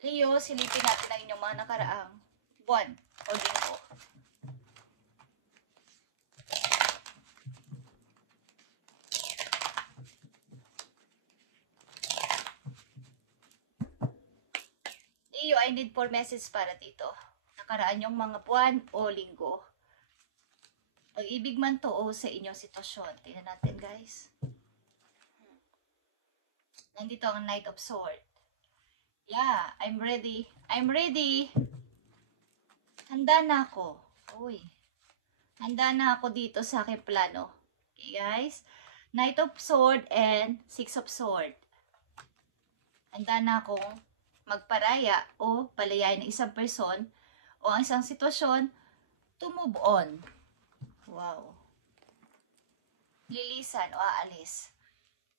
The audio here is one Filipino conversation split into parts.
Leo, silipin natin ang inyong mga nakaraang buwan o linggo. Leo, I need 4 messages para dito. Nakaraan yung mga buwan o linggo. Pag-ibig man to o sa inyong sitwasyon. Tingnan natin, guys. Nandito ang Knight of Swords. Yeah, I'm ready. I'm ready. Handa na ako. Uy. Handa na ako dito sa aking plano. Okay, guys? Knight of Swords and Six of Swords. Handa na akong magparaya o palayain ng isang person o ang isang sitwasyon to move on. Wow. Lilisan o aalis.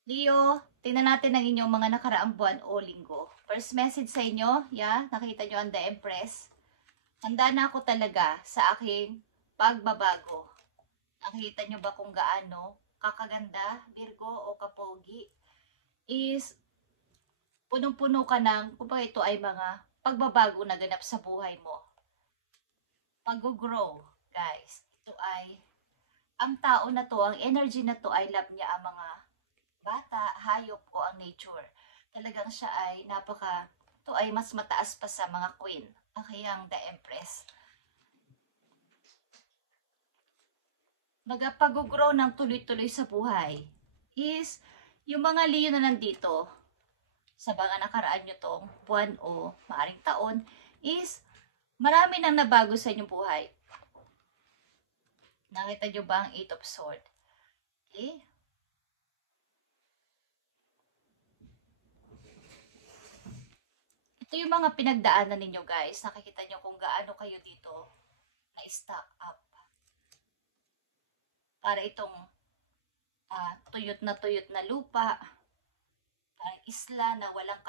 Leo, tingnan natin ang inyong mga nakaraang buwan o linggo. First message sa inyo, yeah, nakita nyo ang The Empress. Handa na ako talaga sa aking pagbabago. Nakita nyo ba kung gaano kakaganda, Virgo o kapogi? Is punong-puno ka ng, kung ito ay mga pagbabago na ganap sa buhay mo. Pag-grow, guys. Ito ay, ang tao na to, ang energy na to ay love niya ang mga bata, hayop o ang nature. Talagang siya ay ito ay mas mataas pa sa mga queen. Okay, ang The Empress. Pag-grow ng tuloy-tuloy sa buhay is yung mga Leo na nandito sa mga nakaraan nyo tong buwan o maaring taon is marami nang nabago sa inyong buhay. Nakita nyo ba ang 8 of Swords? Okay? Ito yung mga pinagdaanan ninyo, guys. Nakikita nyo kung gaano kayo dito na-stack up. Para itong tuyot na lupa, parang isla na walang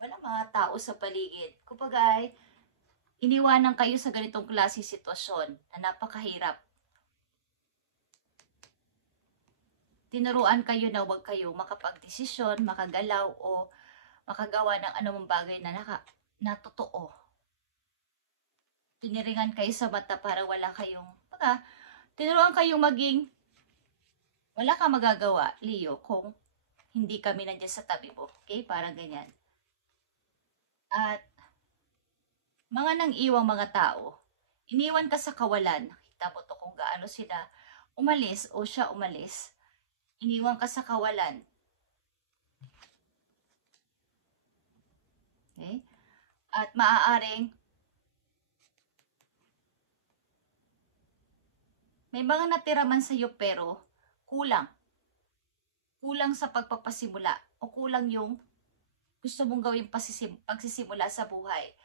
mga tao sa paligid. Kumbaga, iniwanan kayo sa ganitong klase sitwasyon na napakahirap. Tinuruan kayo na huwag kayo makapagdesisyon, makagalaw o makagawa ng anumang bagay na totoo. Tiniringan kayo sa mata para wala kayong, tinuruan kayong maging wala kang magagawa, Leo, kung hindi kami nandiyan sa tabi mo. Okay? Parang ganyan. At mga nang-iwang mga tao, iniwan ka sa kawalan. Kita mo to kung gaano sila umalis o siya umalis. Iniwan ka sa kawalan. Okay? At maaaring may mga natira man sa iyo pero kulang. Kulang sa pagpapasimula o kulang yung gusto mong gawing pagsisimula sa buhay.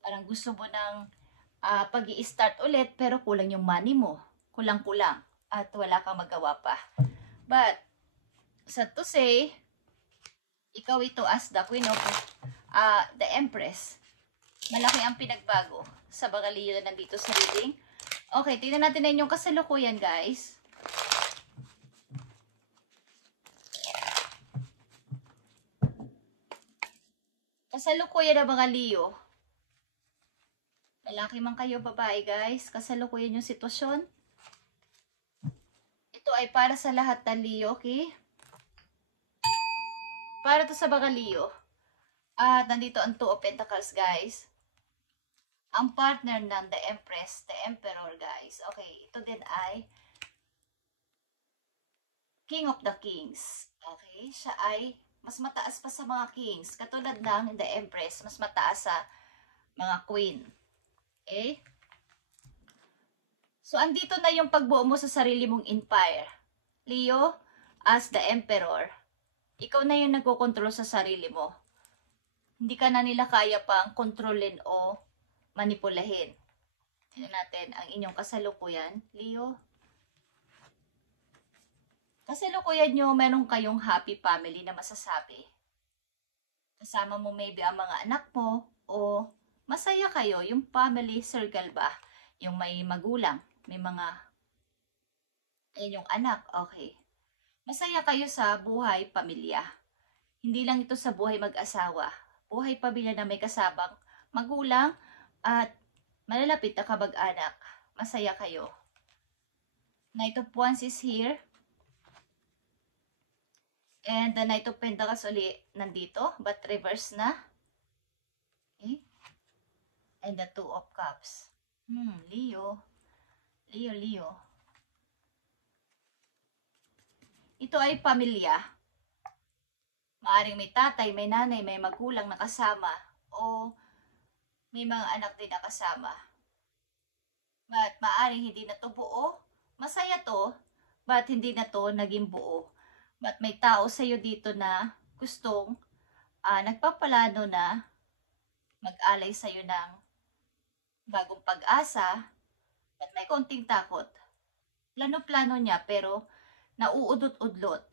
Parang gusto mo ng pag-i-start ulit pero kulang yung money mo. Kulang-kulang at wala kang magawa pa. But, sad to say, ikaw ito as the Queen of the Empress. Malaki ang pinagbago sa mga Leo na nandito sa reading. Okay, tingnan natin na inyong kasalukuyan, guys. Kasalukuyan ng mga Leo. Lalaki man kayo, babae, guys. Kasalukuyan yung sitwasyon. Ito ay para sa lahat ng Leo, okay? Para to sa mga Leo. At nandito ang 2 of Pentacles, guys. Ang partner ng The Empress, The Emperor, guys. Okay, ito din ay King of the Kings. Okay, siya ay mas mataas pa sa mga kings. Katulad ng The Empress, mas mataas sa mga queen. Okay? So, andito na yung pagbuo mo sa sarili mong empire. Leo, as the Emperor, ikaw na yung nagkokontrol sa sarili mo. Hindi ka na nila kaya pang kontrolin o manipulahin. Tingnan natin ang inyong kasalukuyan, Leo. Kasalukuyan nyo, meron kayong happy family na masasabi. Kasama mo maybe ang mga anak mo o masaya kayo, yung family circle ba? Yung may magulang, may mga yung anak, okay. Masaya kayo sa buhay pamilya. Hindi lang ito sa buhay mag-asawa. buhay pamilya na may kasabang magulang at malalapit na kamag-anak. Masaya kayo. Knight of Wands is here. And the Knight of Pentacles uli nandito, but reverse na. Okay. And the Two of Cups. Leo. Leo. Ito ay pamilya. Maaring may tatay, may nanay, may magulang na kasama, o may mga anak din na kasama. But maaring hindi na to buo. Masaya to, but hindi na to naging buo. But may tao sa'yo dito na gustong nagpapalano na mag-alay sa'yo ng bagong pag-asa, but may konting takot. Plano-plano niya, pero nauudot-udlot.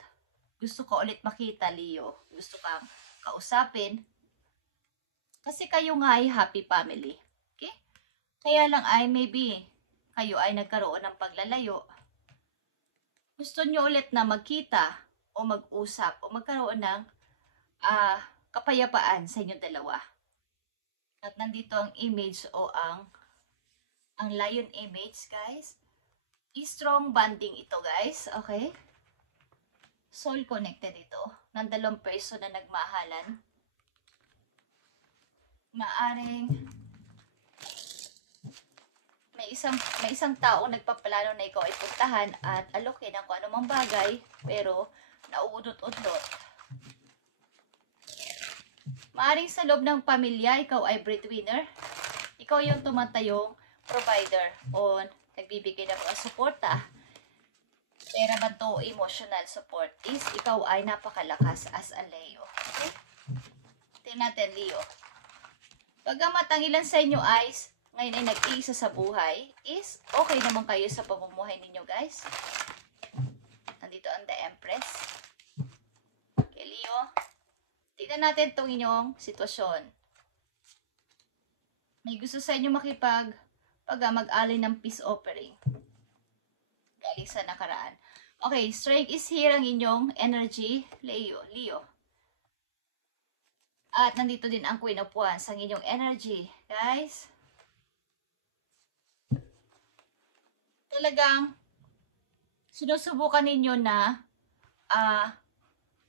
Gusto ko ulit makita, Leo. Gusto kang kausapin. Kasi kayo nga ay happy family. Okay? Kaya lang ay maybe kayo ay nagkaroon ng paglalayo. Gusto nyo ulit na magkita o mag-usap o magkaroon ng kapayapaan sa inyong dalawa. At nandito ang image o ang lion image, guys. Strong bonding ito, guys. Okay? Soul connected ito. Ng dalawang person na nagmahalan. Maaring may isang taong nagpaplano na ikaw ay puntahan at alokin ang kung anumang bagay, pero nauudot-udlot. Maaring sa loob ng pamilya, ikaw ay breadwinner. Ikaw yung tumatayong provider o nagbibigay ng mga suporta. Pera man to, emotional support is ikaw ay napakalakas as a Leo. Okay? Tingnan natin, Leo. Pagamat ang ilan sa inyo ay ngayon ay nag-iisa sa buhay, is okay naman kayo sa pamumuhay ninyo, guys. Nandito ang The Empress. Okay, Leo. Tingnan natin itong inyong sitwasyon. May gusto sa inyo mag-alay ng peace offering. Galing sa nakaraan. Okay, strength is here ang inyong energy, Leo. At nandito din ang Queen of Wands, ang inyong energy, guys. Talagang sinusubukan ninyo na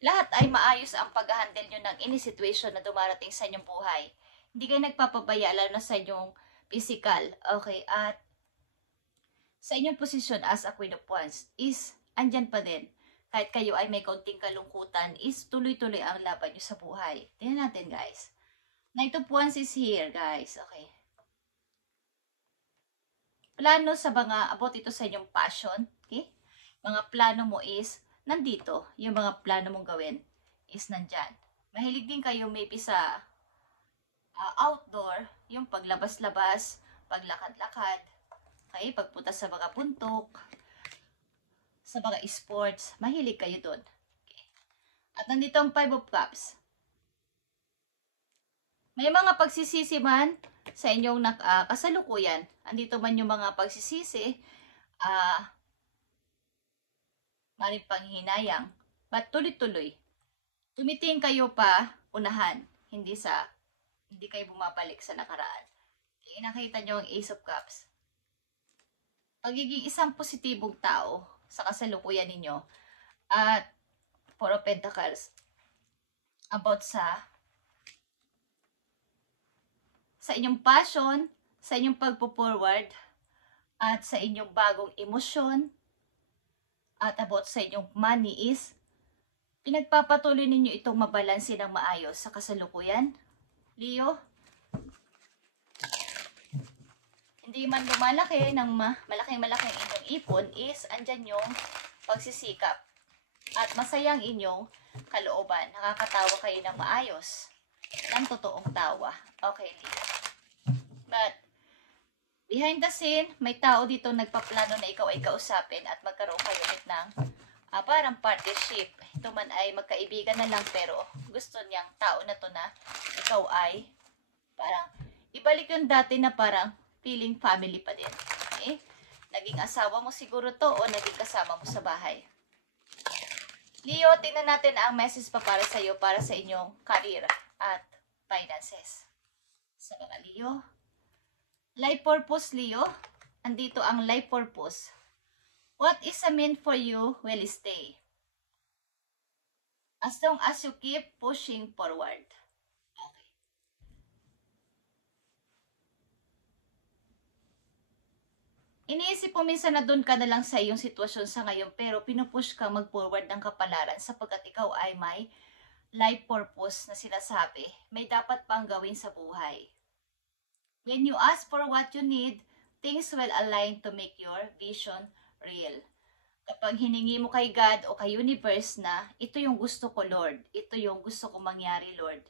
lahat ay maayos ang pag-handle nyo ng any situation na dumarating sa inyong buhay. Hindi kayo nagpapabaya, lalo na sa inyong physical. Okay, at sa inyong posisyon as a Queen of Wands is andyan pa din. Kahit kayo ay may kaunting kalungkutan, is tuloy-tuloy ang laban nyo sa buhay. Tingnan natin, guys. Knight of Wands is here, guys. Okay. Plano sa mga, about ito sa inyong passion. Okay? Mga plano mo is nandito. Yung mga plano mong gawin is nandyan. Mahilig din kayo maybe sa outdoor, yung paglabas-labas, paglakad-lakad. Okay? Pagpunta sa mga puntok, sa mga sports, mahilig kayo doon. Okay. At nandito ang Five of Cups. May mga pagsisisi man sa inyong kasalukuyan. Andito man yung mga pagsisisi, maring panghinayang. But tuloy-tuloy. Tumiting kayo pa unahan. Hindi kayo bumabalik sa nakaraan. Nakita nyo ang Ace of Cups. Pagiging isang positibong tao sa kasalukuyan ninyo. At Four of Pentacles. About sa inyong passion, sa inyong pagpo-forward, at sa inyong bagong emosyon, at about sa inyong money is, pinagpapatuloy ninyo itong mabalanse ng maayos sa kasalukuyan. Leo, hindi man lumalaki ng malaking inyong ipon is andyan yung pagsisikap. At masayang inyong kalooban. Nakakatawa kayo ng maayos. Ng totoong tawa. Okay, Leo. But, behind the scene, may tao dito nagpaplano na ikaw ay kausapin at magkaroon kayo ulit ng parang partnership. Ito man ay magkaibigan na lang, pero gusto niyang tao na to na ikaw ay parang ibalik yung dati na parang feeling family pa din. Okay? Naging asawa mo siguro to o naging kasama mo sa bahay. Leo, tingnan natin ang message pa para sa iyo, para sa inyong career at finances. Sa mga Leo. Life purpose, Leo. Andito ang life purpose. What is meant for you will stay. As long as you keep pushing forward. Okay. Iniisip mo minsan na doon ka na lang sa iyong sitwasyon sa ngayon, pero pinupush ka mag-forward ng kapalaran sapagkat ikaw ay may life purpose na sinasabi. May dapat pang gawin sa buhay. When you ask for what you need, things will align to make your vision real. Kapag hiningi mo kay God o kay universe na, ito yung gusto ko, Lord. Ito yung gusto ko mangyari, Lord.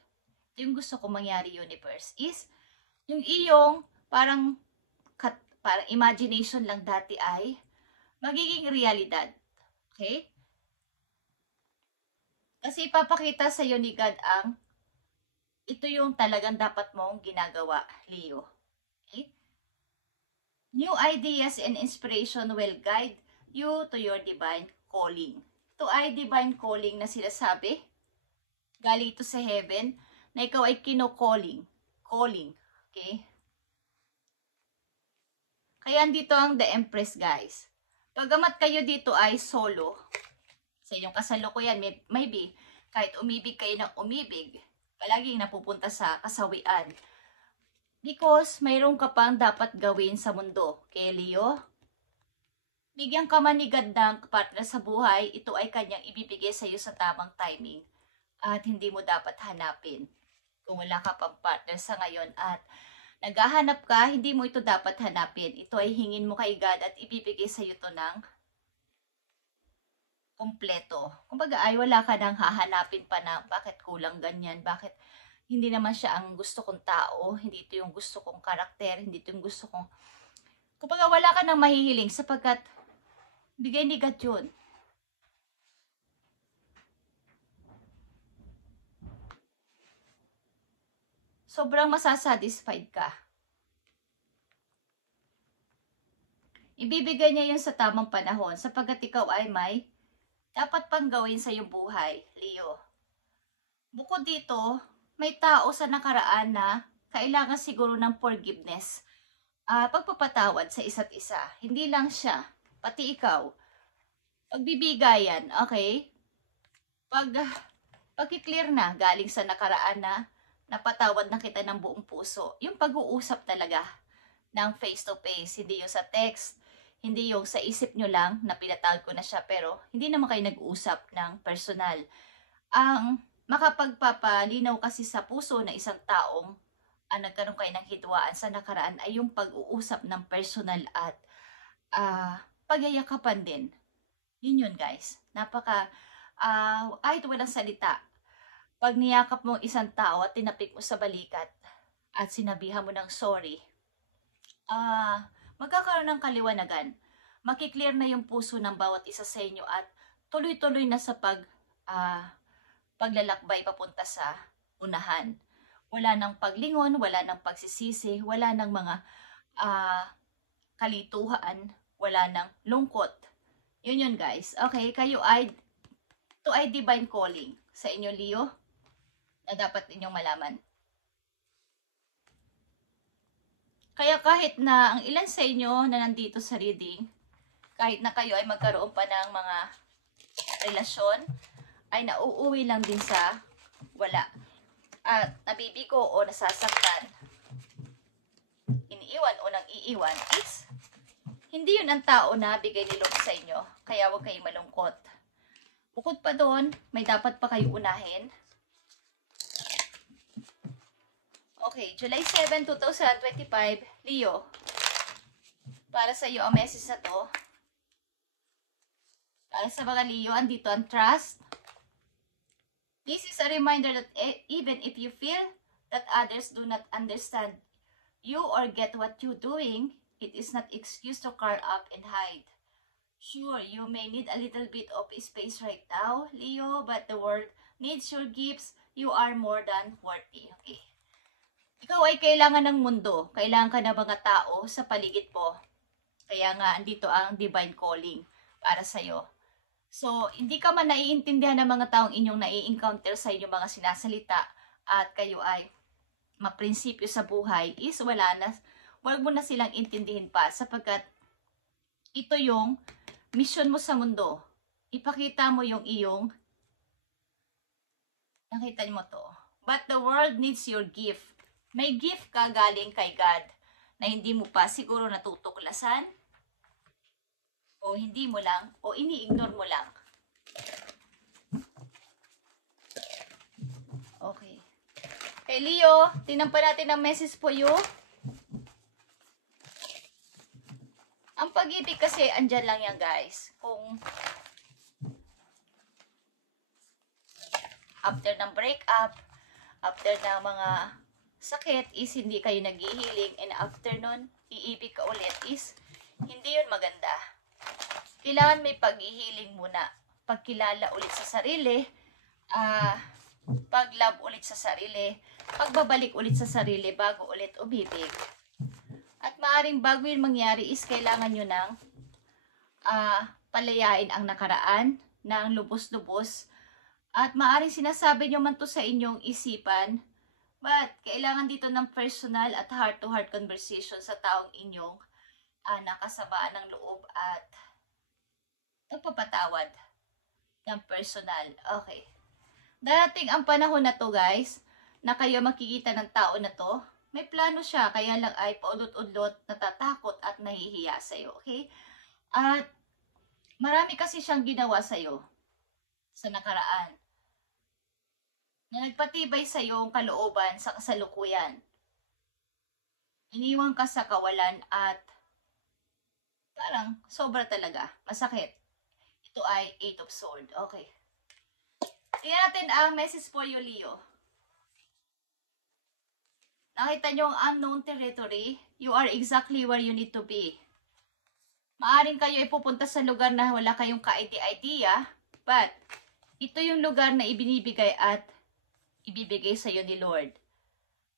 Ito yung gusto ko mangyari, universe. Is, yung iyong parang imagination lang dati ay magiging realidad. Okay? Kasi ipapakita sa iyo ni God ang ito yung talagang dapat mong ginagawa, Leo. Okay? New ideas and inspiration will guide you to your divine calling. Ito ay divine calling na sinasabi. Galing ito sa heaven na ikaw ay kino-calling. Calling. Okay? Kaya andito ang The Empress, guys. Pagamat kayo dito ay solo, sa inyong kasalukuyan, maybe, kahit umibig kayo ng umibig, palaging napupunta sa kasawian. Because mayroon ka pang dapat gawin sa mundo. Okay, Leo? Bigyan ka man ni God ng partner sa buhay, ito ay kanyang ibibigay sa iyo sa tamang timing. At hindi mo dapat hanapin. Kung wala ka pang partner sa ngayon at naghahanap ka, hindi mo ito dapat hanapin. Ito ay hingin mo kay God at ibibigay sa iyo to ng kumpleto. Kumbaga ay wala ka nang hahanapin pa na bakit kulang ganyan, bakit hindi naman siya ang gusto kong tao, hindi ito yung gusto kong karakter, hindi ito yung gusto kong... Kumbaga wala ka nang mahihiling sapagkat bigay ni God yun. Sobrang masasatisfied ka. Ibibigay niya yun sa tamang panahon sapagkat ikaw ay may dapat pang gawin sa iyong buhay, Leo. Bukod dito, may tao sa nakaraan na kailangan siguro ng forgiveness. Pagpapatawad sa isa't isa. Hindi lang siya, pati ikaw. Pagbibigayan, okay? Pag-clear na galing sa nakaraan na napatawad na kita ng buong puso. Yung pag-uusap talaga ng face-to-face, hindi yung sa text, hindi yung sa isip nyo lang na pinatawad ko na siya, pero hindi naman kayo nag-uusap ng personal. Ang makapagpapalinaw kasi sa puso ng isang taong nagkaroon kayo ng hidwaan sa nakaraan ay yung pag-uusap ng personal at pagyayakapan din. Yun guys. Kahit walang salita, pag niyakap mo isang tao at tinapik mo sa balikat at sinabihan mo ng sorry, magkakaroon ng kaliwanagan. Makiklear na yung puso ng bawat isa sa inyo at tuloy-tuloy na sa paglalakbay papunta sa unahan. Wala nang paglingon, wala nang pagsisisi, wala nang mga kalituhan, wala nang lungkot. Yun guys. Okay, ito ay divine calling sa inyo, Leo, na dapat ninyong malaman. Kaya kahit na ang ilan sa inyo na nandito sa reading, kahit na kayo ay magkaroon pa ng mga relasyon, ay nauuwi lang din sa wala. At nabibigo o nasasaktan, iniiwan o nang iiwan is hindi yun ang tao na bigay ni Lord sa inyo. Kaya huwag kayong malungkot. Bukod pa doon, may dapat pa kayo unahin. Okay, July 7, 2025, Leo. Para sa iyo ang message na to. Para sa mga Leo, andito ang trust. This is a reminder that even if you feel that others do not understand you or get what you're doing, it is not excuse to curl up and hide. Sure, you may need a little bit of space right now, Leo, but the world needs your gifts. You are more than worthy. Okay. Ikaw ay kailangan ng mundo. Kailangan ka ng mga tao sa paligid mo. Kaya nga, andito ang divine calling para sa'yo. So, hindi ka man naiintindihan ng mga taong inyong nai-encounter sa inyong mga sinasalita at kayo ay maprinsipyo sa buhay is wag mo na silang intindihin pa sapagkat ito yung mission mo sa mundo. Ipakita mo yung iyong, nakita mo to. But the world needs your gift. May gift ka galing kay God na hindi mo pa siguro natutuklasan o hindi mo lang o ini-ignore mo lang. Okay. Kay Leo, tingnan pa natin ang message for you. Ang pag-ibig kasi, andyan lang yan guys. Kung after ng breakup, after ng mga sakit is hindi kayo nag-healing, and after nun, iibig ka ulit is hindi yun maganda. Kailangan may pag-healing muna. Pagkilala ulit sa sarili, pag-love ulit sa sarili, pagbabalik ulit sa sarili bago ulit umibig. At maaring bago yun mangyari is kailangan nyo ng palayain ang nakaraan ng lubos-lubos. At maaring sinasabi nyo man to sa inyong isipan, but kailangan dito ng personal at heart-to-heart conversation sa taong inyong nakasabaan ng loob at nagpapatawad ng personal. Okay. Darating ang panahon na to guys, na kayo makikita ng tao na to, may plano siya, kaya lang ay paulot-ulot, natatakot at nahihiya sa'yo. Okay? At marami kasi siyang ginawa sa'yo sa nakaraan na nagpatibay sa iyong kalooban sa kasalukuyan. Iniwan ka sa kawalan at parang sobra talaga. Masakit. Ito ay 8 of Swords. Okay. Tingnan natin ang message for you, Leo. Nakita nyo ang unknown territory? You are exactly where you need to be. Maaring kayo ipupunta sa lugar na wala kayong ka-idea, but ito yung lugar na ibinibigay at ibibigay sa iyo ni Lord.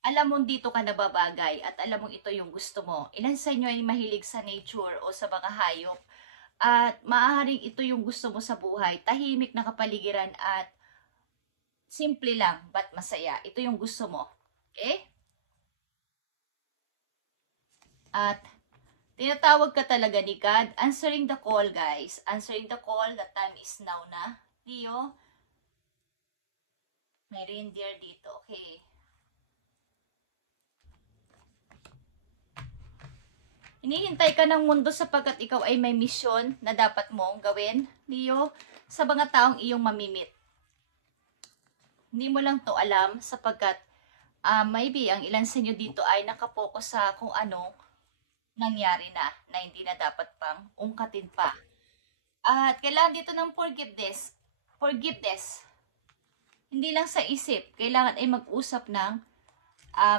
Alam mo dito ka nababagay at alam mo ito yung gusto mo. Ilan sa inyo ay mahilig sa nature o sa mga hayop at maaaring ito yung gusto mo sa buhay. Tahimik na kapaligiran at simple lang but masaya. Ito yung gusto mo. Okay? At tinatawag ka talaga ni God. Answering the call, guys. Answering the call. The time is now na. Leo, may reindeer dito. Okay. Hinihintay ka ng mundo sapagkat ikaw ay may misyon na dapat mong gawin, Leo, sa mga taong iyong mamimit. Hindi mo lang to alam sapagkat maybe ang ilan sa inyo dito ay nakapokus sa kung ano nangyari na hindi na dapat pang ungkatin pa. At kailangan dito ng forgiveness. Forgiveness. Hindi lang sa isip. Kailangan ay mag-usap ng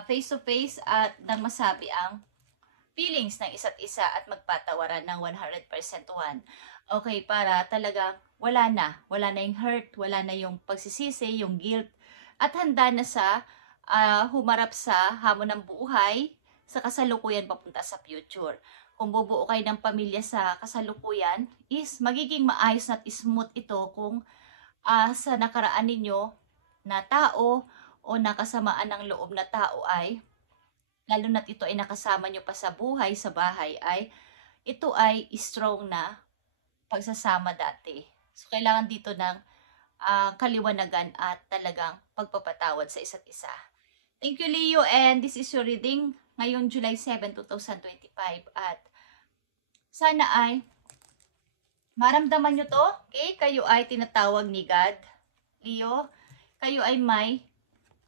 face-to-face at nang masabi ang feelings ng isa't isa at magpatawaran ng 100% one. Okay, para talagang wala na yung hurt, wala na yung pagsisisi, yung guilt, at handa na sa humarap sa hamon ng buhay, sa kasalukuyan papunta sa future. Kung bubuo kayo ng pamilya sa kasalukuyan, is magiging maayos at smooth ito kung sa nakaraan ninyo na tao o nakasamaan ng loob na tao ay, lalo na't ito ay nakasama nyo pa sa buhay, sa bahay, ay ito ay strong na pagsasama dati. So, kailangan dito ng kaliwanagan at talagang pagpapatawad sa isa't isa. Thank you, Leo, and this is your reading ngayon July 7, 2025. At sana ay maramdaman nyo to, okay? Kayo ay tinatawag ni God. Leo, kayo ay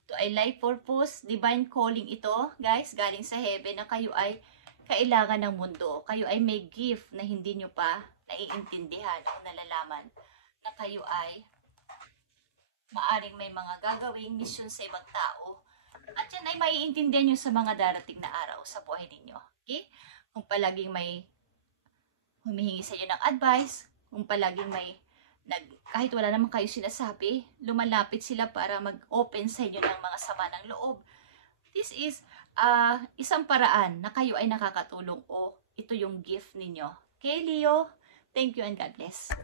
ito ay life purpose, divine calling ito, guys, galing sa heaven na kayo ay kailangan ng mundo. Kayo ay may gift na hindi nyo pa naiintindihan o nalalaman na kayo ay maaring may mga gagawing mission sa ibang tao. At yan ay maiintindihan nyo sa mga darating na araw sa buhay ninyo. Okay? Kung palaging may humihingi sa inyo ng advice, kung palaging may kahit wala naman kayo sinasabi, lumalapit sila para mag-open sa inyo ng mga sama ng loob. This is isang paraan na kayo ay nakakatulong o ito yung gift ninyo. Okay, Leo? Thank you and God bless.